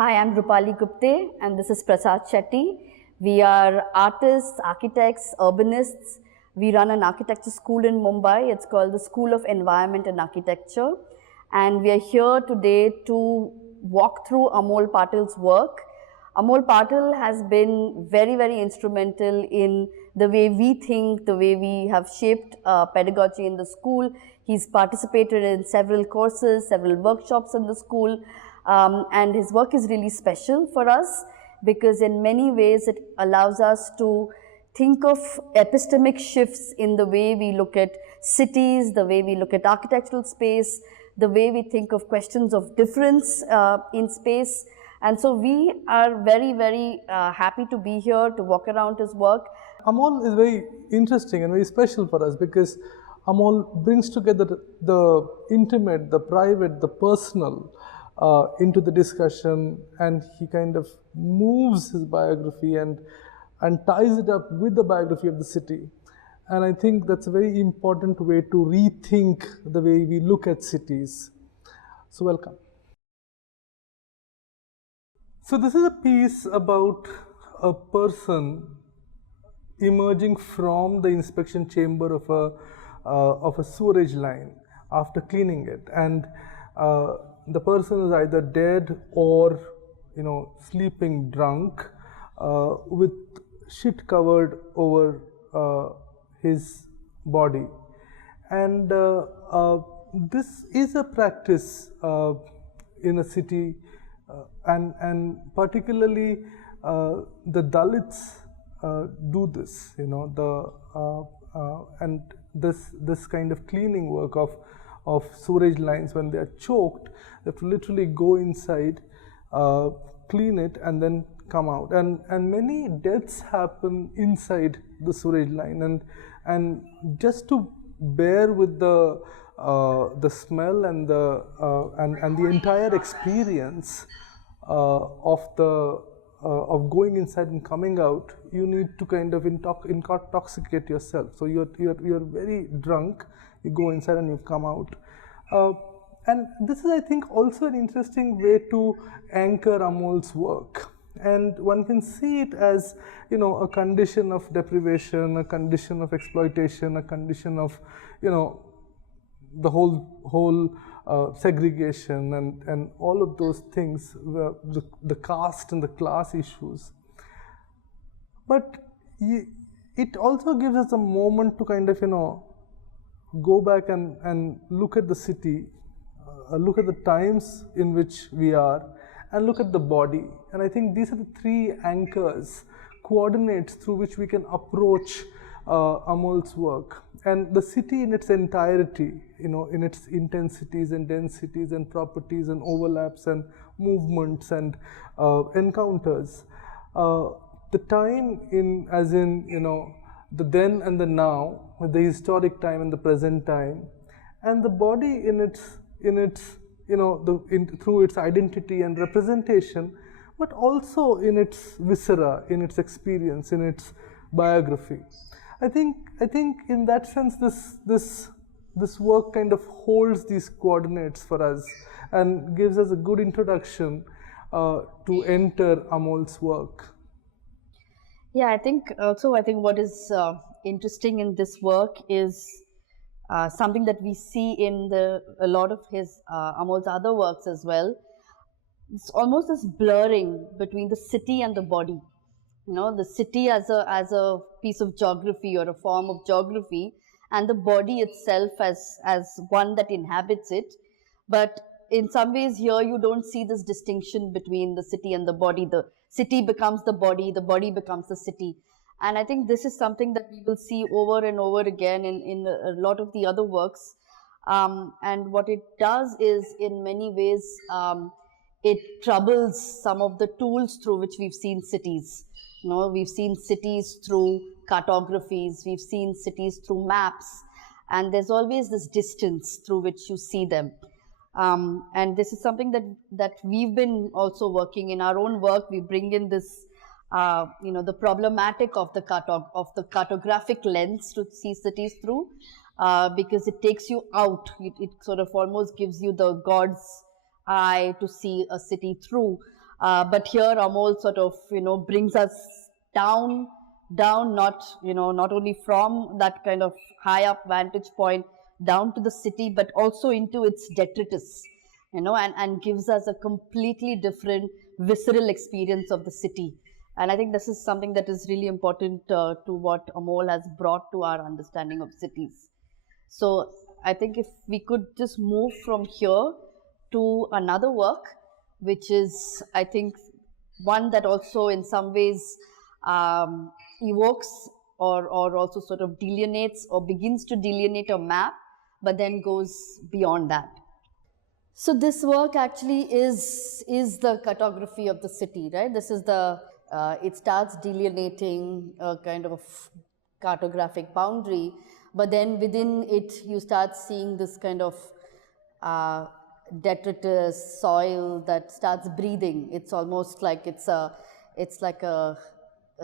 Hi, I'm Rupali Gupte and this is Prasad Shetty. We are artists, architects, urbanists. We run an architecture school in Mumbai. It's called the School of Environment and Architecture. And we are here today to walk through Amol Patil's work. Amol Patil has been very, very instrumental in the way we think, the way we have shaped pedagogy in the school. He's participated in several courses, several workshops in the school. And his work is really special for us because in many ways it allows us to think of epistemic shifts in the way we look at cities, the way we look at architectural space, the way we think of questions of difference in space. And so we are very, very happy to be here to walk around his work. Amol is very interesting and very special for us because Amol brings together the intimate, the private, the personal into the discussion, and he kind of moves his biography and ties it up with the biography of the city. And I think that's a very important way to rethink the way we look at cities. So welcome. So this is a piece about a person emerging from the inspection chamber of a sewerage line after cleaning it, and the person is either dead or sleeping drunk with shit covered over his body. And this is a practice in a city, and particularly the Dalits do this, and this kind of cleaning work of sewerage lines. When they are choked, they have to literally go inside, clean it, and then come out. And many deaths happen inside the sewerage line, and just to bear with the smell and the entire experience of going inside and coming out, you need to kind of intoxicate yourself. So you're very drunk, you go inside and you come out. And this is, I think, also an interesting way to anchor Amol's work. And one can see it as, a condition of deprivation, a condition of exploitation, a condition of, the whole segregation and all of those things, the caste and the class issues. But it also gives us a moment to kind of, go back and look at the city, look at the times in which we are, and look at the body. And I think these are the three anchors, coordinates through which we can approach Amol's work. And the city in its entirety, in its intensities and densities and properties and overlaps and movements and encounters, the time as in the then and the now, the historic time and the present time, and the body in its through its identity and representation, but also in its viscera, in its experience, in its biography. I think in that sense this work kind of holds these coordinates for us and gives us a good introduction to enter Amol's work. Yeah, I think what is interesting in this work is something that we see in a lot of his Amol's other works as well. It's almost this blurring between the city and the body. The city as a piece of geography or a form of geography, and the body itself as one that inhabits it. But in some ways here you don't see this distinction between the city and the body. The city becomes the body becomes the city. And I think this is something that we will see over and over again in a lot of the other works. And what it does is, in many ways, it troubles some of the tools through which we've seen cities. We've seen cities through cartographies, we've seen cities through maps, and there's always this distance through which you see them. And this is something that we've been also working in our own work. We bring in this, the problematic of the cartographic lens to see cities through, because it takes you out. It sort of almost gives you the God's eye to see a city through. But here Amol sort of, brings us down, not, not only from that kind of high up vantage point down to the city, but also into its detritus, and gives us a completely different visceral experience of the city. And I think this is something that is really important to what Amol has brought to our understanding of cities. So I think if we could just move from here to another work, which is, I think, one that also in some ways evokes or also sort of delineates or begins to delineate a map, but then goes beyond that. So this work actually is the cartography of the city, right? This is the it starts delineating a kind of cartographic boundary, but then within it you start seeing this kind of detritus soil that starts breathing. It's almost like it's like a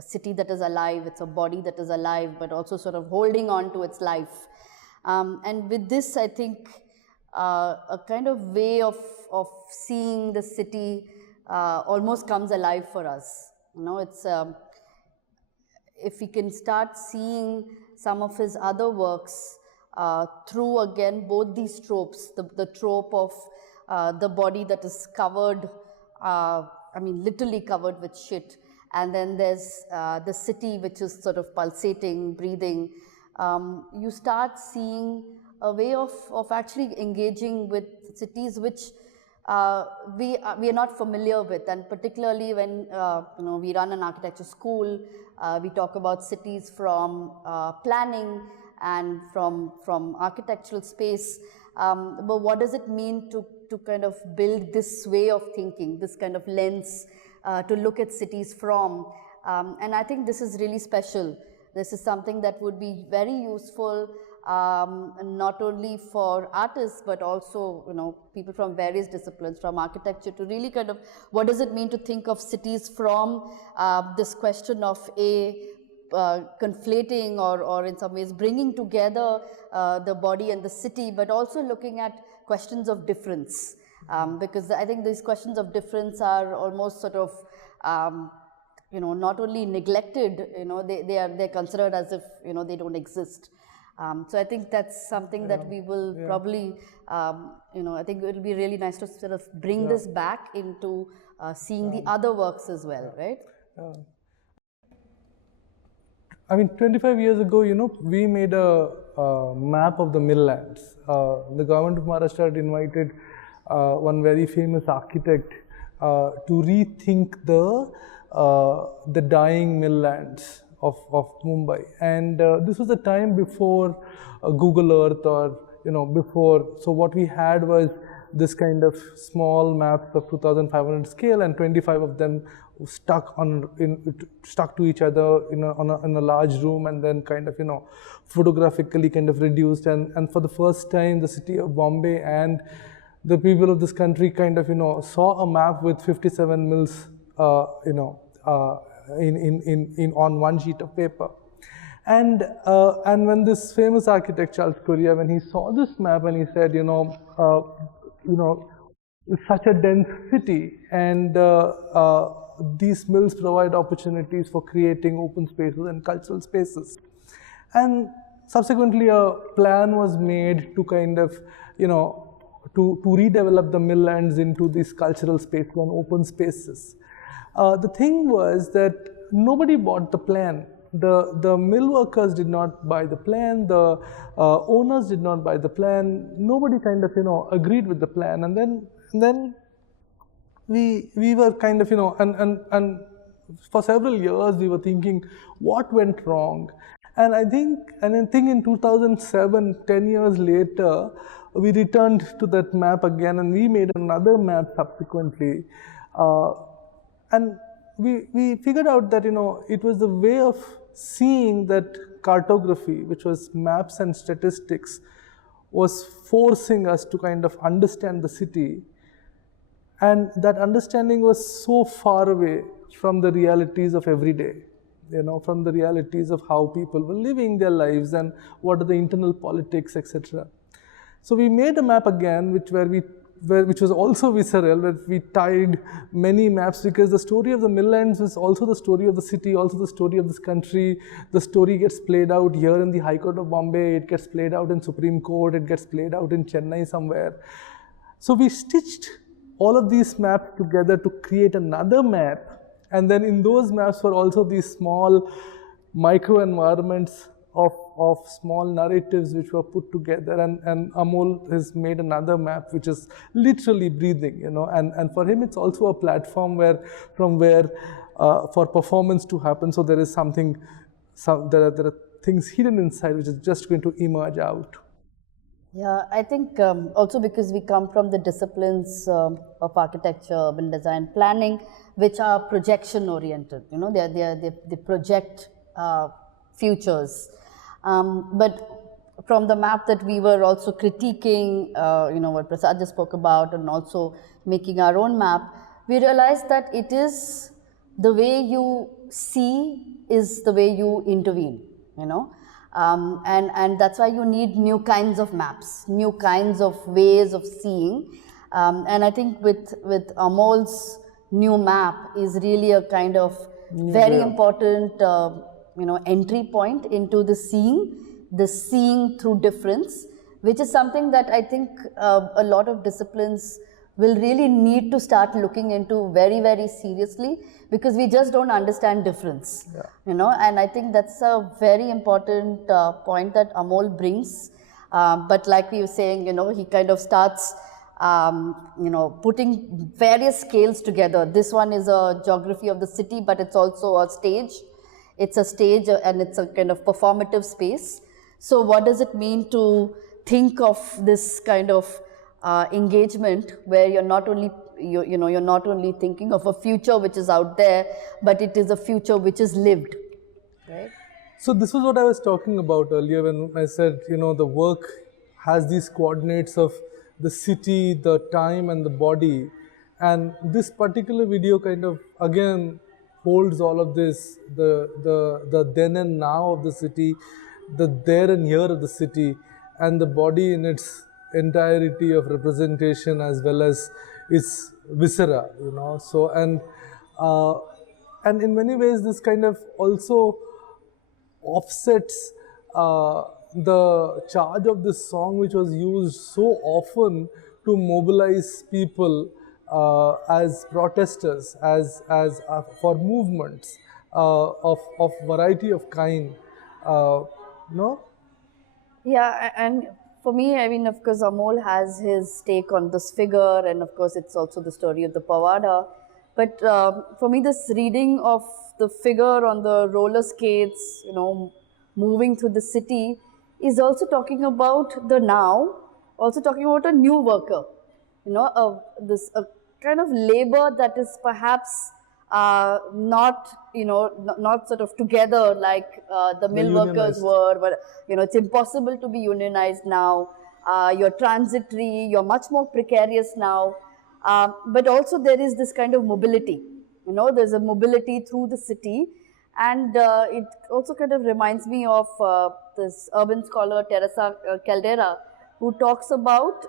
city that is alive. It's a body that is alive, but also sort of holding on to its life. And with this, I think a kind of way of seeing the city almost comes alive for us. It's if we can start seeing some of his other works through, again, both these tropes, the trope of the body that is covered, literally covered with shit, and then there's the city which is sort of pulsating, breathing. You start seeing a way of actually engaging with cities which we are not familiar with, and particularly when we run an architecture school, we talk about cities from planning and from architectural space. But what does it mean to kind of build this way of thinking, this kind of lens to look at cities from? And I think this is really special. This is something that would be very useful, not only for artists, but also, people from various disciplines, from architecture, to really kind of, what does it mean to think of cities from this question of conflating or in some ways bringing together the body and the city, but also looking at questions of difference, because I think these questions of difference are almost sort of not only neglected, they're considered as if they don't exist. So I think that's something that we will probably, I think it will be really nice to sort of bring this back into seeing the other works as well, right? 25 years ago, we made a map of the milllands. The government of Maharashtra had invited one very famous architect to rethink the dying milllands of Mumbai. And this was a time before Google Earth or, before. So what we had was this kind of small maps of 2,500 scale, and 25 of them stuck to each other in a large room, and then kind of photographically kind of reduced. And for the first time, the city of Bombay and the people of this country kind of saw a map with 57 mills on one sheet of paper. And when this famous architect Charles Correa, when he saw this map, and he said, it's such a dense city, and these mills provide opportunities for creating open spaces and cultural spaces. And subsequently, a plan was made to kind of, to redevelop the milllands into these cultural spaces and open spaces. The thing was that nobody bought the plan. The mill workers did not buy the plan. The owners did not buy the plan. Nobody kind of agreed with the plan. And then we were kind of and for several years we were thinking what went wrong. And I think in 2007, 10 years later, we returned to that map again, and we made another map subsequently. And we figured out that it was the way of seeing that cartography, which was maps and statistics, was forcing us to kind of understand the city, and that understanding was so far away from the realities of every day, from the realities of how people were living their lives and what are the internal politics, etc. So we made a map again, where we which was also visceral, where we tied many maps, because the story of the Midlands is also the story of the city, also the story of this country. The story gets played out here in the High Court of Bombay, it gets played out in Supreme Court, it gets played out in Chennai somewhere. So we stitched all of these maps together to create another map, and then in those maps were also these small micro environments of small narratives which were put together, and Amol has made another map which is literally breathing, and for him it's also a platform from where for performance to happen. So there is there are things hidden inside which is just going to emerge out. Yeah, I think also because we come from the disciplines of architecture, urban design, planning, which are projection oriented. They project futures. But from the map that we were also critiquing, what Prasad just spoke about, and also making our own map, we realized that it is the way you see is the way you intervene, and that's why you need new kinds of maps, new kinds of ways of seeing. And I think with Amol's new map is really a kind of very important entry point into the seeing through difference, which is something that I think a lot of disciplines will really need to start looking into very, very seriously, because we just don't understand difference, and I think that's a very important point that Amol brings. But like we were saying, he kind of starts putting various scales together. This one is a geography of the city, but it's also a stage. It's a stage and it's a kind of performative space. So what does it mean to think of this kind of engagement where you're not only you're not only thinking of a future which is out there, but it is a future which is lived, right? So this was what I was talking about earlier when I said, the work has these coordinates of the city, the time, and the body. And this particular video kind of, again, holds all of this, the then and now of the city, the there and here of the city, and the body in its entirety of representation as well as its viscera, So, and in many ways, this kind of also offsets the charge of this song, which was used so often to mobilize people as protesters, as for movements of variety of kind. No? Yeah, and for me, I mean, of course, Amol has his take on this figure, and of course, it's also the story of the Pavada. But for me, this reading of the figure on the roller skates, moving through the city, is also talking about the now, also talking about a new worker, this kind of labor that is perhaps not sort of together like the mill workers were, but it's impossible to be unionized now. You're transitory, you're much more precarious now, but also there is this kind of mobility. There's a mobility through the city, and it also kind of reminds me of this urban scholar Teresa Caldera, who talks about,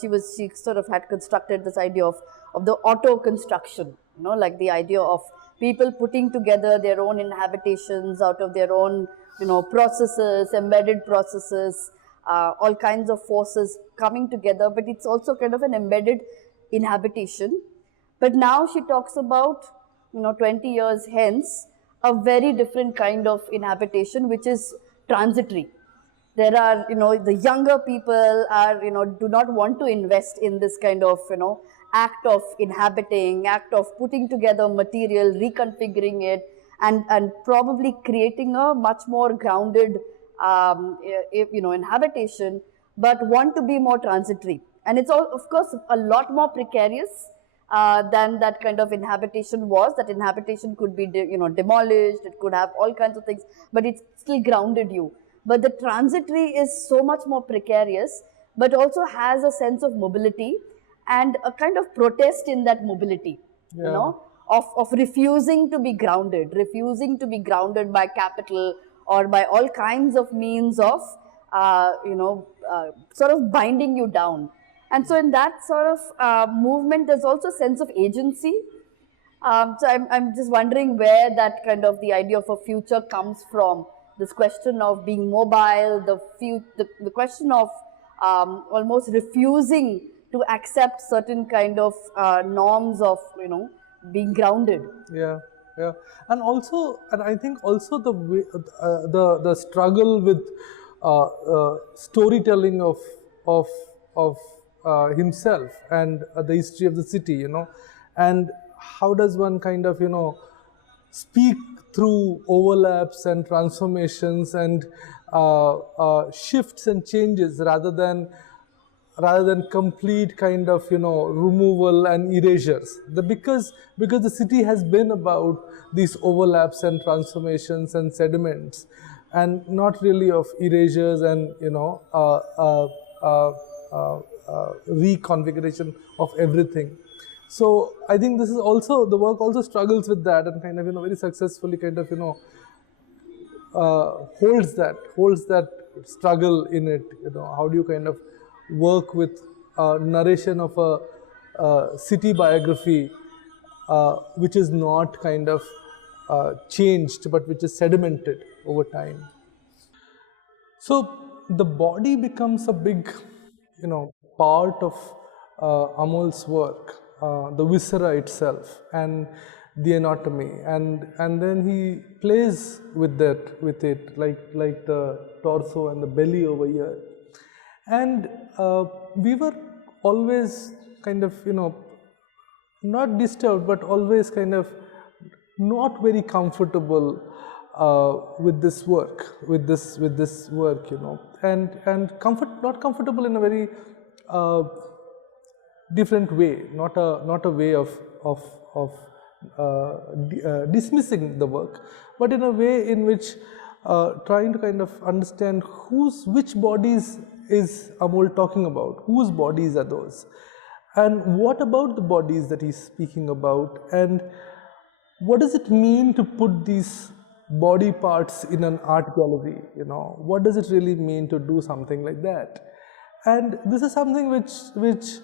she sort of had constructed this idea of the auto construction, like the idea of people putting together their own inhabitations out of their own, processes, embedded processes, all kinds of forces coming together, but it's also kind of an embedded inhabitation. But now she talks about, 20 years hence, a very different kind of inhabitation, which is transitory. There are, the younger people are, do not want to invest in this kind of, act of inhabiting, act of putting together material, reconfiguring it, and probably creating a much more grounded, inhabitation, but want to be more transitory. And it's all, of course, a lot more precarious than that kind of inhabitation was. That inhabitation could be, demolished, it could have all kinds of things, but it still grounded you. But the transitory is so much more precarious, but also has a sense of mobility and a kind of protest in that mobility, of refusing to be grounded by capital or by all kinds of means of, sort of binding you down. And so in that sort of movement, there's also a sense of agency. So I'm just wondering where that kind of the idea of a future comes from. This question of being mobile, the question of almost refusing to accept certain kind of norms of, being grounded. Yeah, yeah, and also, and I think also the way, the struggle with storytelling of of himself and the history of the city, and how does one kind of speak through overlaps and transformations and shifts and changes rather than complete kind of removal and erasures. Because the city has been about these overlaps and transformations and sediments, and not really of erasures and reconfiguration of everything. So I think this is also, the work also struggles with that, and kind of very successfully kind of holds that struggle in it. How do you kind of work with narration of a city biography, which is not kind of changed, but which is sedimented over time. So the body becomes a big, part of Amol's work, the viscera itself and the anatomy, and then he plays with it, like the torso and the belly over here. And we were always kind of, not disturbed, but always kind of not very comfortable with this work, and not comfortable in a very different way, not a way of dismissing the work, but in a way in which trying to kind of understand which bodies is Amol talking about, whose bodies are those, and what about the bodies that he's speaking about, and what does it mean to put these body parts in an art gallery? What does it really mean to do something like that? And this is something which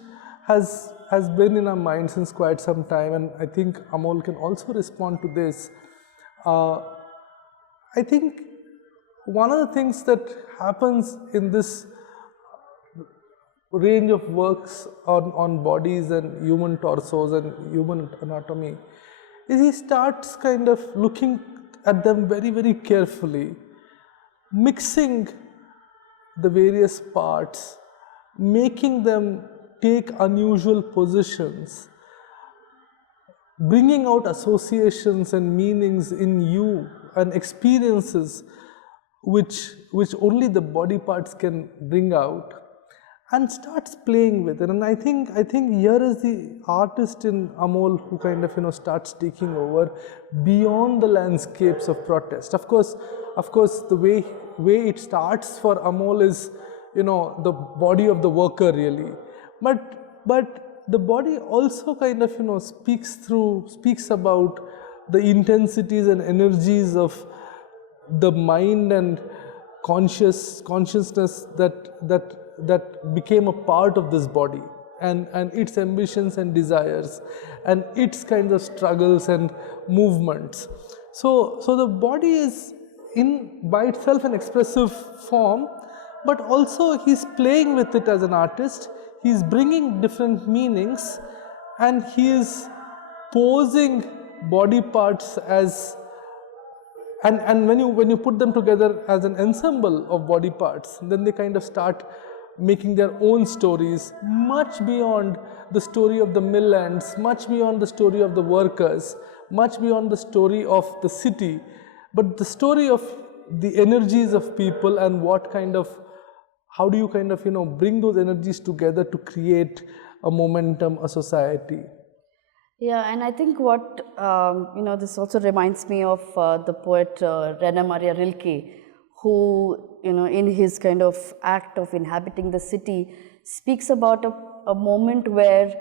has been in our mind since quite some time, and I think Amol can also respond to this. I think one of the things that happens in this range of works on bodies and human torsos and human anatomy is he starts kind of looking at them very, very carefully, mixing the various parts, making them take unusual positions, bringing out associations and meanings in you and experiences which only the body parts can bring out, and starts playing with it. And I think here is the artist in Amol who kind of starts taking over beyond the landscapes of protest. Of course, the way it starts for Amol is the body of the worker really, but the body also kind of speaks about the intensities and energies of the mind and consciousness that became a part of this body, and its ambitions and desires and its kinds of struggles and movements. So the body is by itself an expressive form, but also he's playing with it as an artist. He's bringing different meanings, and he is posing body parts as, and when you put them together as an ensemble of body parts, then they kind of start making their own stories, much beyond the story of the mill ends, much beyond the story of the workers, much beyond the story of the city, but the story of the energies of people, and how do you kind of bring those energies together to create a momentum, a society. Yeah, and I think what, this also reminds me of the poet Rainer Maria Rilke, who, in his kind of act of inhabiting the city, speaks about a moment where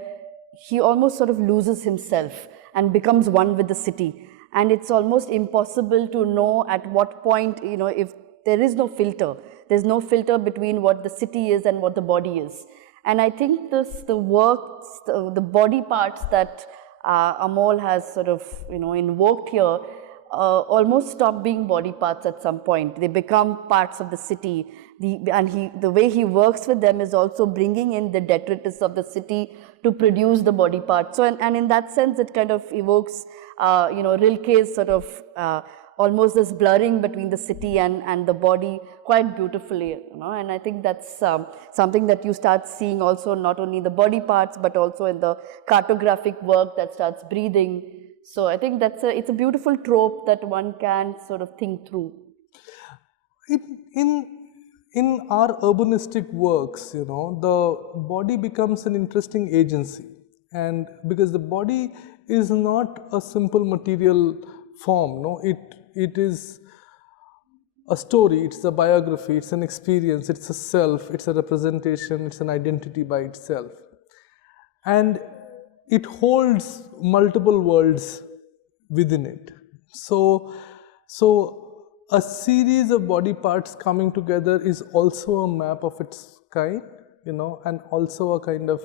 he almost sort of loses himself and becomes one with the city. And it's almost impossible to know at what point, if there is no filter, there's no filter between what the city is and what the body is. And I think the works, the body parts that Amol has sort of, invoked here almost stop being body parts at some point. They become parts of the city. The way he works with them is also bringing in the detritus of the city to produce the body parts. So, and in that sense, it kind of evokes, Rilke's sort of almost this blurring between the city and the body quite beautifully, and I think that's something that you start seeing also, not only in the body parts but also in the cartographic work that starts breathing. So I think it's a beautiful trope that one can sort of think through. In our urbanistic works, the body becomes an interesting agency, and because the body is not a simple material form, it is a story, it's a biography, it's an experience, it's a self, it's a representation, it's an identity by itself. And it holds multiple worlds within it. So a series of body parts coming together is also a map of its kind, and also a kind of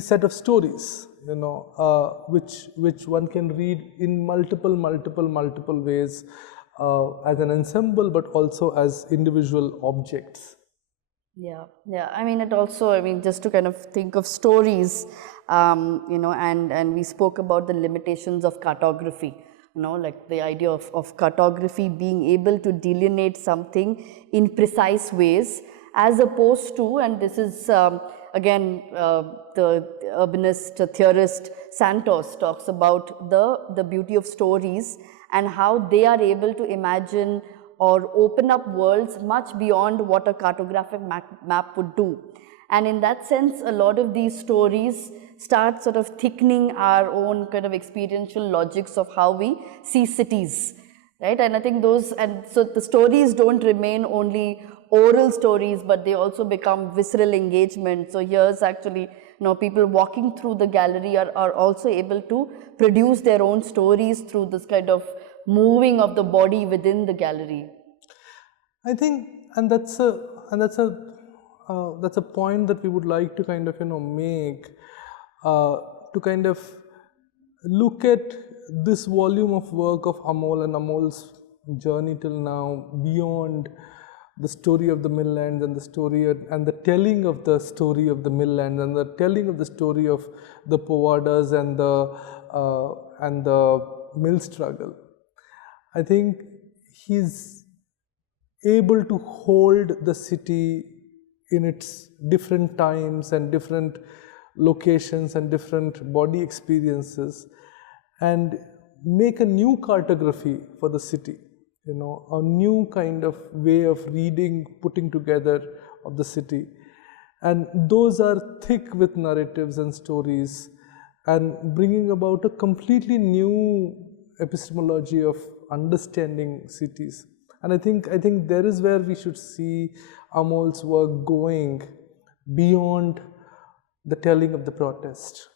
set of stories, which one can read in multiple ways, as an ensemble, but also as individual objects. Yeah. I mean, it also, just to kind of think of stories, and we spoke about the limitations of cartography, like the idea of cartography being able to delineate something in precise ways, as opposed to, and this is again, the urbanist theorist Santos talks about the beauty of stories and how they are able to imagine or open up worlds much beyond what a cartographic map would do. And in that sense, a lot of these stories start sort of thickening our own kind of experiential logics of how we see cities, right? And I think so the stories don't remain only oral stories, but they also become visceral engagement. So here's actually, people walking through the gallery are also able to produce their own stories through this kind of moving of the body within the gallery. I think, and that's a point that we would like to kind of make, to kind of look at this volume of work of Amol and Amol's journey till now beyond the story of the milllands and the story and the telling of the story of the milllands and the telling of the story of the povadas and the mill struggle. I think he's able to hold the city in its different times and different locations and different body experiences and make a new cartography for the city, a new kind of way of reading, putting together of the city. And those are thick with narratives and stories and bringing about a completely new epistemology of understanding cities. And I think there is where we should see Amol's work going beyond the telling of the protest.